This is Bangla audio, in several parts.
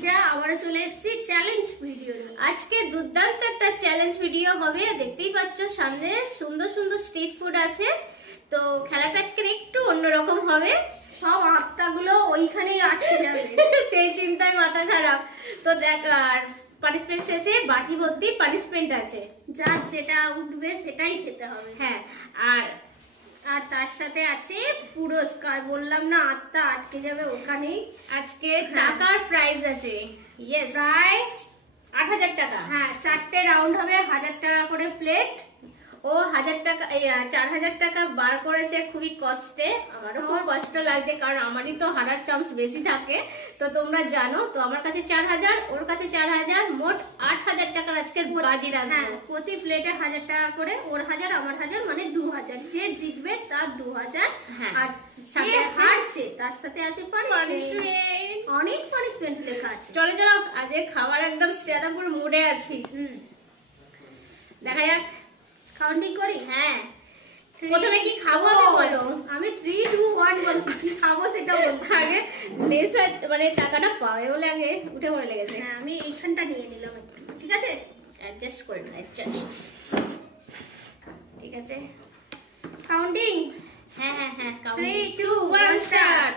লিজা আবারও চলে এসেছি চ্যালেঞ্জ ভিডিও। আজকে দুর্দান্ত একটা চ্যালেঞ্জ ভিডিও হবে। দেখতেই পাচ্ছ সামনে সুন্দর সুন্দর স্ট্রিট ফুড আছে। তো খেলাটা আজকে একটু অন্যরকম হবে, সব আত্মাগুলো ওইখানেই আটকে যাবে সেই চিন্তায় মাথা খারাপ। তো দেখ, আর পানিশমেন্ট শেষে বাটি ভর্তি পানিশমেন্ট আছে, যার যেটা উঠবে সেটাই খেতে হবে। হ্যাঁ, আর তার সাথে আছে পুরস্কার। বললাম না আত্মা আটকে যাবে ওখানেই। আজকে টাকার প্রাইজ আছে, প্রায় ৮০০০ টাকা। হ্যাঁ, 4টে রাউন্ড হবে, 1000 টাকা করে প্লেট। ও 1000 টাকা 4000 টাকা বার করেছে খুবই কষ্টে। আমারও খুব কষ্ট লাগছে, কারণ আমারই তো হারার চান্স বেশি থাকে। তো তোমরা জানো, তো আমার কাছে 4000, ওর কাছে 4000, মোট 8000 টাকার আজকের বাজি রাখবো। হ্যাঁ, প্রতি প্লেটে 1000 টাকা করে, ওর 1000 আমার 1000, মানে 2000। যে জিতবে তার 2000। আর যে হারছে তার সাথে আছে পানিশমেন্ট। অনেক পানিশমেন্ট লেখা আছে। চলো চলো, আজ খাবার একদম স্ট্যান্ডাপ মুডে আছি। দেখা যাক, কাউন্টিং করি। হ্যাঁ, প্রথমে কি খাবো আগে বলো। আমি 3, 2, 1 বলছি, কি খাবো সেটা বলছি আগে। নেশা মানে টাকাটা পাওয়াও লাগে, উঠে পড়ে লেগেছে। হ্যাঁ, আমি এইখানটা নিয়ে নিলাম একটু, ঠিক আছে? অ্যাডজাস্ট করে নাও, অ্যাডজাস্ট। ঠিক আছে, কাউন্টিং। হ্যাঁ হ্যাঁ হ্যাঁ, 3, 2, 1 স্টার্ট।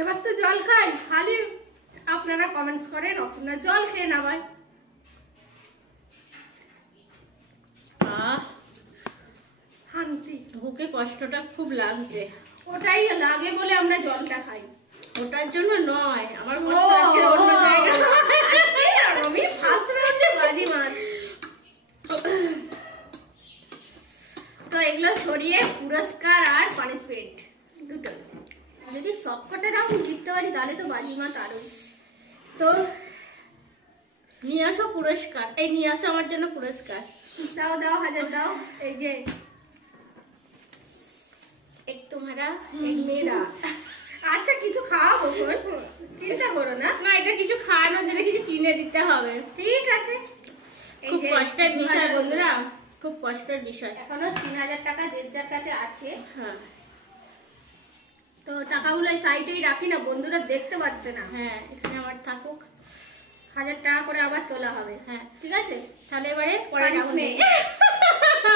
এবার তো জল খাই, খালি আপনারা কমেন্টস করেন, আপনারা জল খেয়ে না ভাই। শান্তি, বুকে কষ্টটা খুব লাগছে। ওটাই লাগে বলে আমরা জলটা খাই, ওটার জন্য নয়। আমার কষ্ট আছে অন্য জায়গায়। আমি ফার্স্ট রাউন্ডে বাজি মার। তো এগুলো সরিয়ে পুরস্কার আর পানিশমেন্ট দুটো। যদি সবকটা রাউন্ড জিততে পারি তাহলে তো বাজিমাত আরো। তো নিয়ে আসো পুরস্কার, এই নিয়ে আসো আমার জন্য পুরস্কার। দাও দাও, 1000 দাও। এই যে এক তোমারা, এক মেরা। আচ্ছা, কিছু খাওয়াবো, চিন্তা করো না। না, এটা কিছু খাওয়ানোর জন্য কিছু কিনে দিতে হবে। ঠিক আছে, খুব কষ্টের বিষয় বন্ধুরা, খুব কষ্টের বিষয়। এখনো 3000 টাকা যে যার কাছে আছে। হ্যাঁ, তো টাকাগুলো সাইডেই রাখি না, বন্ধুরা দেখতে পাচ্ছে না। হ্যাঁ, এখানে আমার থাকুক। 1000 টাকা করে আবার তোলা হবে। হ্যাঁ, ঠিক আছে, তাহলে এবারে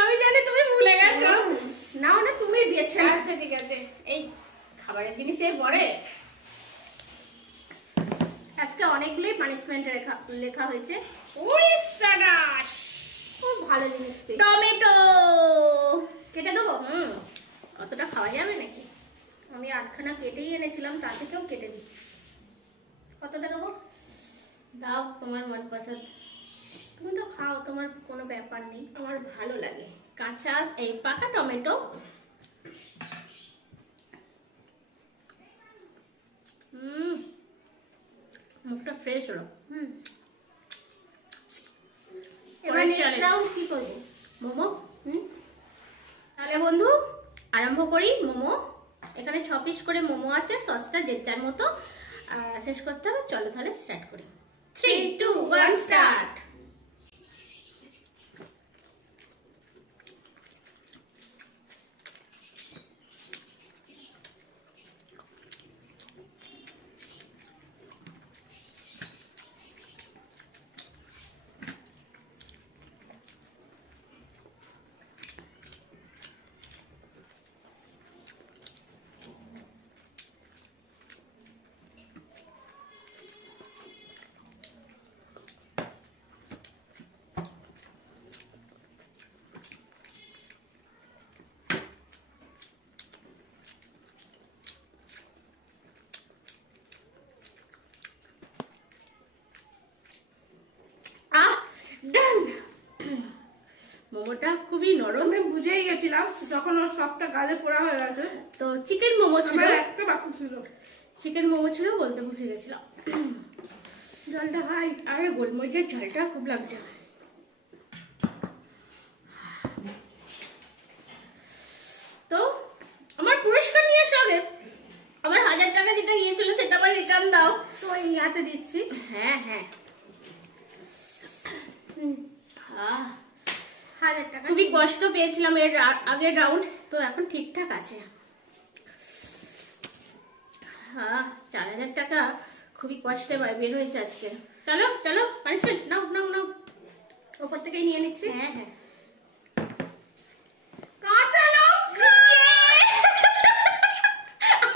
আমি জানি তুমি ভুলে গেছো। নাও না, তুমি দিয়েছো। আচ্ছা ঠিক আছে, এই খাবারের জিনিসে পড়ে। আজকে অনেকগুলোই পানিশমেন্ট লেখা হয়েছে। খুব ভালো জিনিস, টমেটো কেটে দেবো। অতটা খাওয়া যাবে নাকি? আমি 8খানা কেটেই এনেছিলাম, তা থেকেও কেটে দিচ্ছি। কতটা দেবো? দাও তোমার মন পছন্দ। তুমি তো খাও, তোমার কোনো ব্যাপার নেই। আমার ভালো লাগে কাঁচা, এই পাকা টমেটো। মুখটা ফ্রেশ হলো। এবার নেক্সট রাউন্ড কি করবো? মোমো। তাহলে বন্ধু আরম্ভ করি। মোমো, এখানে 6 পিস করে মোমো আছে। সসটা যে যার মতো শেষ করতে হবে। চলো তাহলে স্টার্ট করি। 3, 2, 1 স্টার্ট। মোমোটা খুবই নরম। আমি বুঝেই গেছিলাম যখন ওর সবটা গালে পোড়া হয়ে গেছে। তো চিকেন মোমো ছিল, একটা বাকি ছিল, চিকেন মোমো ছিল, বলতে ভুলে গেছিলাম। জলটা খাই। আরে গোলমরিচের ঝালটা খুব লাগছে। তো আমার পুরস্কার নিয়ে এসো আগে। আমার 1000 টাকা যেটা গিয়েছিল সেটা আবার রিটার্ন দাও। তো এই হাতে দিচ্ছি। হ্যাঁ হ্যাঁ, 1000 টাকা। খুবই কষ্ট পেয়েছিলাম এর আগের রাউন্ড, তো এখন ঠিকঠাক আছে। 4000 টাকা খুবই কষ্টে বের হয়েছে আজকে। চলো চলো পানিশমেন্ট নাও নাও নাও, ওপর থেকেই নিয়ে নিচ্ছি। হ্যাঁ হ্যাঁ, কাঁচা লঙ্কা।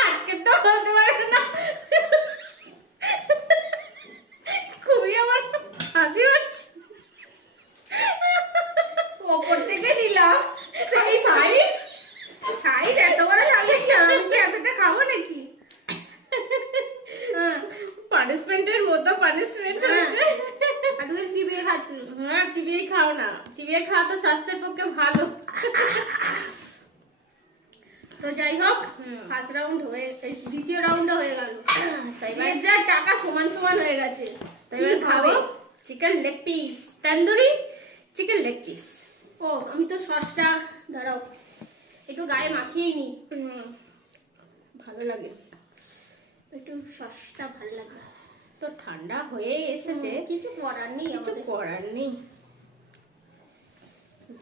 আজকে তো বলতে পারবো না, খুবই আমার হাসি হচ্ছে। ওপর থেকে নিলাম। সেই সাইজ সাইজ এত বড় লাগে কি? আমি কি এতটা খাবো নাকি? পানিশমেন্টের মতো পানিশমেন্ট হয়েছে। আর তুমি চিবিয়ে খাচ্ছি। হ্যাঁ, চিবিয়ে খাও না, চিবিয়ে খাওয়া তো স্বাস্থ্যের পক্ষে ভালো। তো যাই হোক, ফার্স্ট রাউন্ড হয়ে, দ্বিতীয় রাউন্ড হয়ে গেল। তাই যে যা টাকা সমান সমান হয়ে গেছে। তাই খাবো chicken leg piece, tandoori chicken leg piece. ও আমি তো সসটা দাঁড়াও একটু গায়ে মাখিয়েই নি। ভালো লাগে, একটু সসটা ভালো লাগে। তো ঠান্ডা হয়ে এসেছে, কিছু করার নেই, কিছু করার নেই।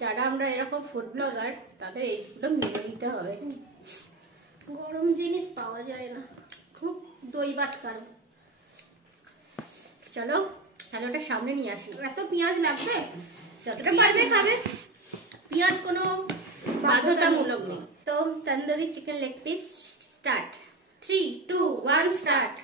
যারা আমরা এরকম ফুড ব্লগার তাদের এইগুলো মেনে নিতে হবে। গরম জিনিস পাওয়া যায় না, খুব দইবাত কারণ। চলো তাহলে ওটা সামনে নিয়ে আসি। এত পেঁয়াজ লাগবে? যতটা পারবে খাবে, পেঁয়াজ কোনো বাধ্যতামূলক নেই। তো tandoori chicken leg piece start. 3, 2, 1 start.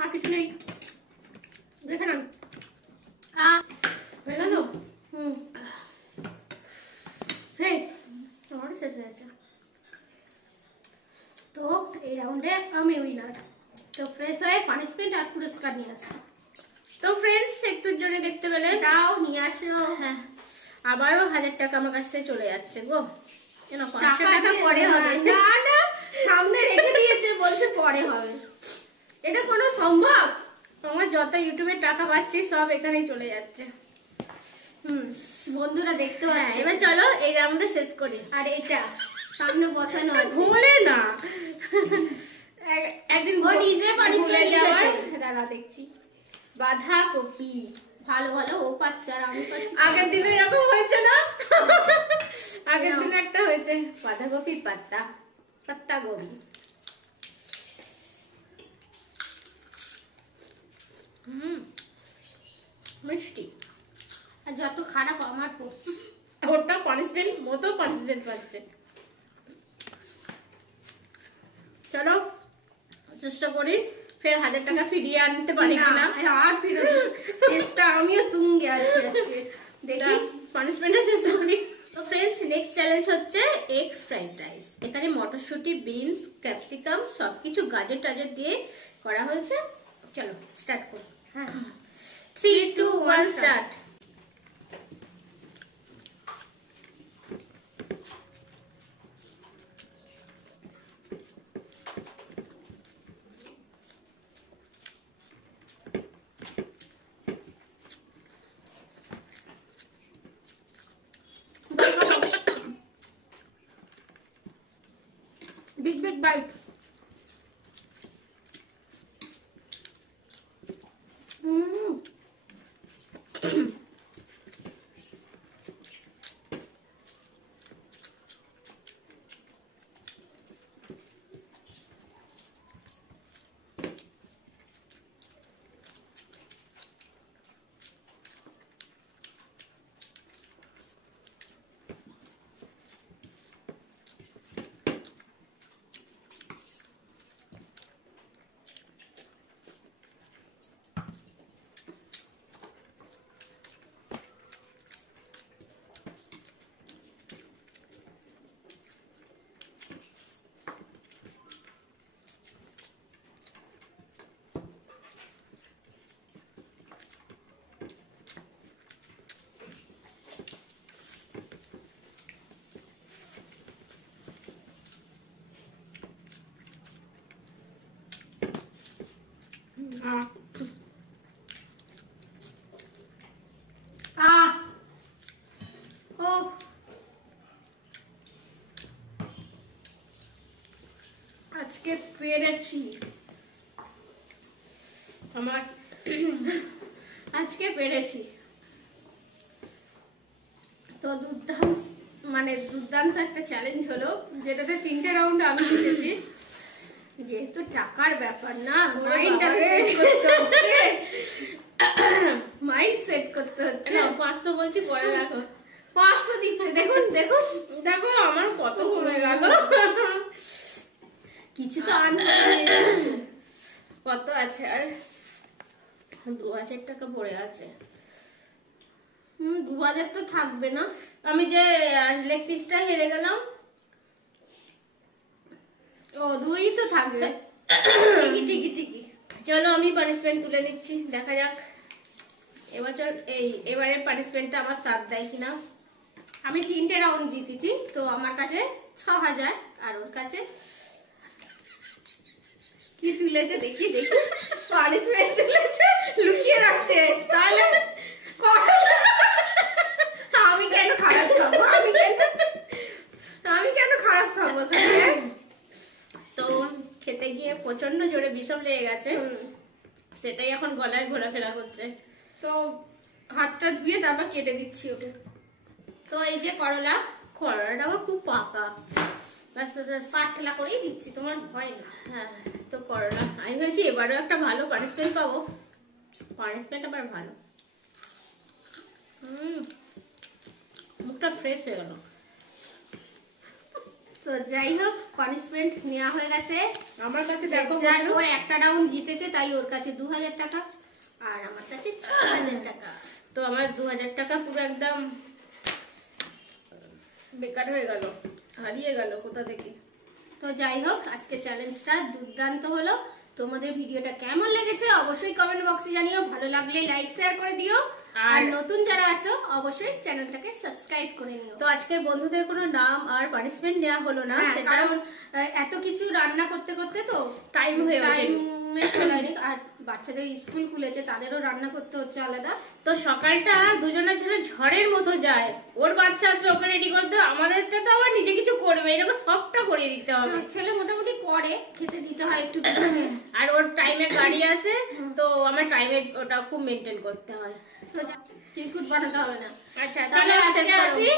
আর কিছু নেই, দেখে নাও। হয়ে গেল? শেষ। আমারও শেষ হয়েছে। তো এই রাউন্ডে আমি উইনার। তো ফ্রেশ হয়ে পানিশমেন্ট আর পুরস্কার নিয়ে আসো। তো ফ্রেন্ডস, একটু জোরে দেখতে পেলেন, দাও নিয়ে আসো। হ্যাঁ, আবারও 1000 টাকা আমার কাছ থেকে চলে যাচ্ছে গো। কেন 500 টাকা যে- পরে হবে? না না, সামনে রেখে দিয়েছে, বলছে পরে হবে। এটা কোনো সম্ভব? আমার যত ইউটিউবে টাকা পাচ্ছি সব এখানেই চলে যাচ্ছে। বন্ধুরা দেখতে হ্যাঁ, পাচ্ছে। এবার চলো এই রাউন্ডে শেষ করি। আর এটা সামনে বসানো আছে। ভুলে না, একদিন ও নিজে পানিশমেন্ট ভুলে যাওয়ার। লিখেছে। দাঁড়া দেখছি, বাঁধাকপি। ভালো ভালো, ও পাচ্ছে আর আমি পাচ্ছি। আগের দিনে এরকম হয়েছে না? আগের দিনে একটা হয়েছে বাঁধাকপির পাত্তা, পাত্তা গোবি। মিষ্টি। আর যত খারাপ আমার পড়ছে। ওটা পানিশমেন্ট মতো পানিশমেন্ট পাচ্ছে। চলো চেষ্টা করি ফের 1000 টাকা ফিরিয়ে আনতে পারি কিনা। আর ফিরে চেষ্টা, আমিও তুঙ্গে আছি আজকে। দেখি মটরশুঁটি, বিনস, ক্যাপসিকাম সবকিছু গাজর টাজর দিয়ে করা হয়েছে। চলো স্টার্ট করি। হ্যাঁ 3, 2, 1 স্টার্ট। Big bite. আজকে পেরেছি আমার আজকে পেরেছি তো দুর্দান্ত একটা চ্যালেঞ্জ হলো, যেটাতে 3টে রাউন্ড আমি জিতেছি। যেহেতু টাকার ব্যাপার না, মাইন্ড সেট করতে হচ্ছে। 500 বলছি, পরে দেখো 500 দিচ্ছে। দেখুন দেখুন দেখো আমার কত কমে গেল। কিছু তো আনছে। কত আছে আর 2000 টাকা পড়ে আছে। 2000 তো থাকবে না। আমি যে লেগ পিসটা হেরে গেলাম। ও 2ই তো থাকবে। ঠিকই। চলো আমি পানিশমেন্ট তুলে নিচ্ছি, দেখা যাক এবারে পানিশমেন্টটা আমার সাথ দেয় কিনা। আমি 3টে রাউন্ড জিতেছি, তো আমার কাছে 6000 আর ওর কাছে কি তুলেছে দেখি পানিশমেন্ট তুলেছে, লুকিয়ে রাখছে। তাহলে আমি কেন খারাপ খাবো? আমি কেন খারাপ খাবো? তো খেতে গিয়ে প্রচন্ড জোরে বিষম লেগে গেছে, সেটাই এখন গলায় ঘোরাফেরা করছে। তো হাতটা ধুয়ে তারপর কেটে দিচ্ছি ওকে। তো এই যে করলাটা আমার খুব পাকা, পাতলা করেই দিচ্ছি, তোমার ভয় না। হ্যাঁ তো করলা আমি ভেবেছি এবারেও একটা ভালো পানিশমেন্ট পাবো। পানিশমেন্ট আবার ভালো। মুখটা ফ্রেশ হয়ে গেল। তো যাই হোক, পানিশমেন্ট নেওয়া হয়ে গেছে আমার কাছে। দেখো ও একটা রাউন্ড জিতেছে, তাই ওর কাছে 2000 টাকা আর আমার কাছে 6000 টাকা। তো আমার 2000 টাকা পুরো একদম বেকার হয়ে গেল, হারিয়ে গেল কোথা থেকে। তো যাই হোক, আজকে চ্যালেঞ্জটা দুর্দান্ত হলো। তোমাদের ভিডিওটা কেমন লেগেছে অবশ্যই কমেন্ট বক্সে জানিও। ভালো লাগলে লাইক শেয়ার করে দিও, আর নতুন যারা আছো অবশ্যই চ্যানেলটাকে সাবস্ক্রাইব করে নিও। তো আজকে বন্ধুদের কোনো নাম আর পানিশমেন্ট নেওয়া হলো না, কারণ এত কিছু রান্না করতে করতে তো টাইম হয়ে যায়নি। আর বাচ্চাদের স্কুল খুলেছে, তাদেরও রান্না করতে হচ্ছে আলাদা। তো সকালটা দুজনের জন্য ঝড়ের মতো যায়। ওর বাচ্চা আসবে, ওকে রেডি করতে হবে, আমাদেরটা তো আবার নিজে কিছু করবে, এরকম সবটা করিয়ে দিতে হবে। ছেলে মোটামুটি করে, খেতে দিতে হয় একটু। আর ওর টাইমে গাড়ি আসে, তো আমার টাইমে ওটা খুব মেনটেন করতে হয়। তো চিরকুট বানাতে হবে না। আচ্ছা তাহলে আজকে আসি।